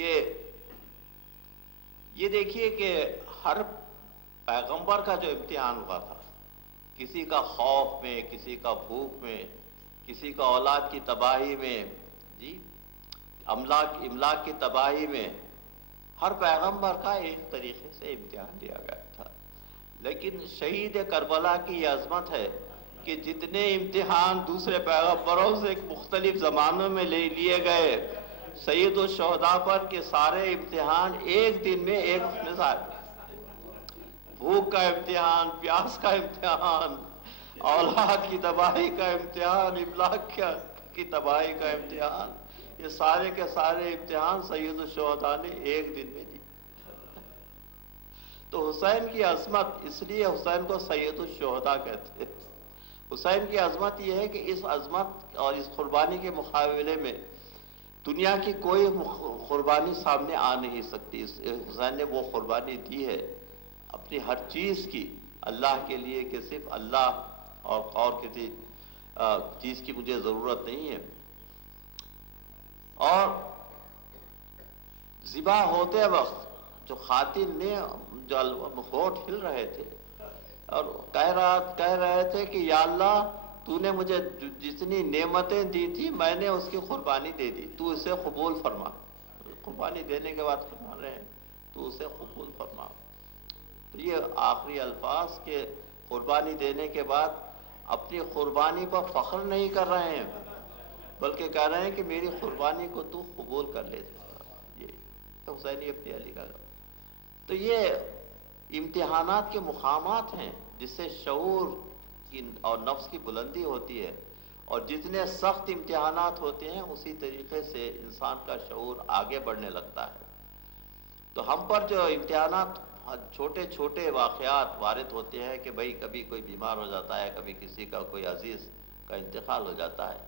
کہ یہ دیکھیے کہ ہر پیغمبر کا جو امتحان ہوا تھا، کسی کا خوف میں، کسی کا بھوک میں، کسی کا اولاد کی تباہی میں، جی املاک کی تباہی میں، ہر پیغمبر کا ایک طریقے سے امتحان لیا گیا تھا۔ لیکن شہید کربلا کی یہ عظمت ہے کہ جتنے امتحان دوسرے پیغمبروں سے مختلف زمانوں میں لے لیے گئے، سید الشہداء پر کے سارے امتحان ایک دن میں ایک مثال، بھوک کا امتحان، پیاس کا امتحان، اولاد کی تباہی کا امتحان، املاک کی تباہی کا امتحان، یہ سارے کے سارے امتحان سید الشہداء نے ایک دن میں دی۔ تو حسین کی عظمت، اس لیے حسین کو سید الشہداء کہتے ہیں۔ حسین کی عظمت یہ ہے کہ اس عظمت اور اس قربانی کے مقابلے میں دنیا کی کوئی قربانی سامنے آ نہیں سکتی۔ حسین نے وہ قربانی دی ہے اپنی ہر چیز کی اللہ کے لیے، کہ صرف اللہ اور کسی چیز کی مجھے ضرورت نہیں ہے۔ اور ذبح ہوتے وقت جو قاتل نے جو ہونٹ ہل رہے تھے اور کہہ رہے تھے کہ یا اللہ تو نے مجھے جتنی نعمتیں دی تھی میں نے اس کی قربانی دے دی، تو اسے قبول فرما۔ قربانی دینے کے بعد فرما رہے ہیں تو اسے قبول فرما۔ تو یہ آخری الفاظ کہ قربانی دینے کے بعد اپنی قربانی پر فخر نہیں کر رہے ہیں، بلکہ کہہ رہے ہیں کہ میری قربانی کو تو قبول کر لے۔ یہ حسینی اپنی علی کا، تو یہ امتحانات کے مقامات ہیں جس سے شعور اور نفس کی بلندی ہوتی ہے، اور جتنے سخت امتحانات ہوتے ہیں اسی طریقے سے انسان کا شعور آگے بڑھنے لگتا ہے۔ تو ہم پر جو امتحانات، چھوٹے چھوٹے واقعات وارد ہوتے ہیں کہ بھئی کبھی کوئی بیمار ہو جاتا ہے، کبھی کسی کا کوئی عزیز کا انتقال ہو جاتا ہے،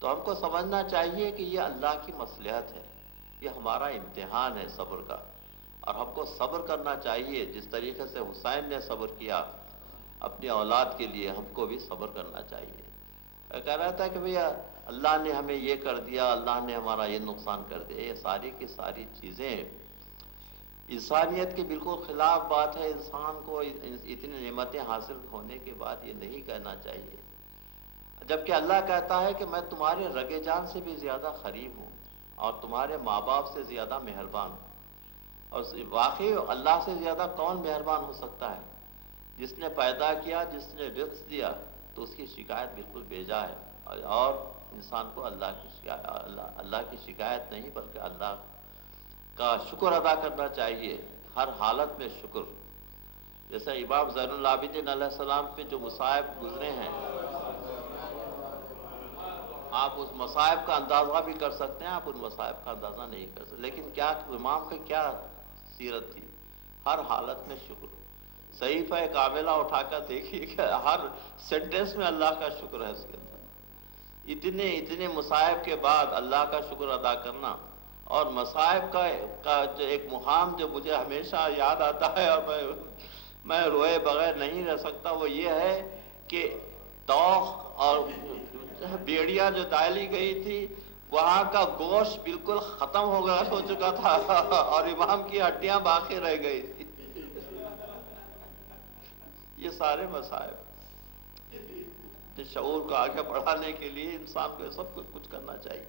تو ہم کو سمجھنا چاہیے کہ یہ اللہ کی مصلحت ہے، یہ ہمارا امتحان ہے صبر کا، اور ہم کو صبر کرنا چاہیے۔ جس طریقے سے حسین نے صبر کیا اپنی اولاد کے لیے، ہم کو بھی صبر کرنا چاہیے۔ کہہ رہا تھا کہ بھیا اللہ نے ہمیں یہ کر دیا، اللہ نے ہمارا یہ نقصان کر دیا، یہ ساری کی ساری چیزیں انسانیت کے بالکل خلاف بات ہے۔ انسان کو اتنی نعمتیں حاصل ہونے کے بعد یہ نہیں کہنا چاہیے، جبکہ اللہ کہتا ہے کہ میں تمہارے رگے جان سے بھی زیادہ قریب ہوں اور تمہارے ماں باپ سے زیادہ مہربان ہوں۔ اور واقعی اللہ سے زیادہ کون مہربان ہو سکتا ہے؟ جس نے پیدا کیا، جس نے رزق دیا، تو اس کی شکایت بالکل بیجا ہے، اور انسان کو اللہ کی شکایت نہیں بلکہ اللہ کا شکر ادا کرنا چاہیے، ہر حالت میں شکر۔ جیسے امام زین العابدین علیہ السلام پہ جو مصائب گزرے ہیں، آپ اس مصائب کا اندازہ بھی کر سکتے ہیں، آپ ان مصائب کا اندازہ نہیں کر سکتے، لیکن کیا امام کی کیا سیرت تھی؟ ہر حالت میں شکر۔ صحیفہ کاملہ اٹھا کر دیکھیے کہ ہر سینٹنس میں اللہ کا شکر ہے اس کے اندر۔ اتنے مصائب کے بعد اللہ کا شکر ادا کرنا، اور مصائب کا جو ایک مقام جو مجھے ہمیشہ یاد آتا ہے اور میں روئے بغیر نہیں رہ سکتا، وہ یہ ہے کہ توخ اور بیڑیاں جو ڈالی گئی تھی، وہاں کا گوشت بالکل ختم ہو چکا تھا اور امام کی ہڈیاں باقی رہ گئی تھی۔ یہ سارے مصائب، شعور کو آگے بڑھانے کے لیے انسان کو سب کچھ کرنا چاہیے۔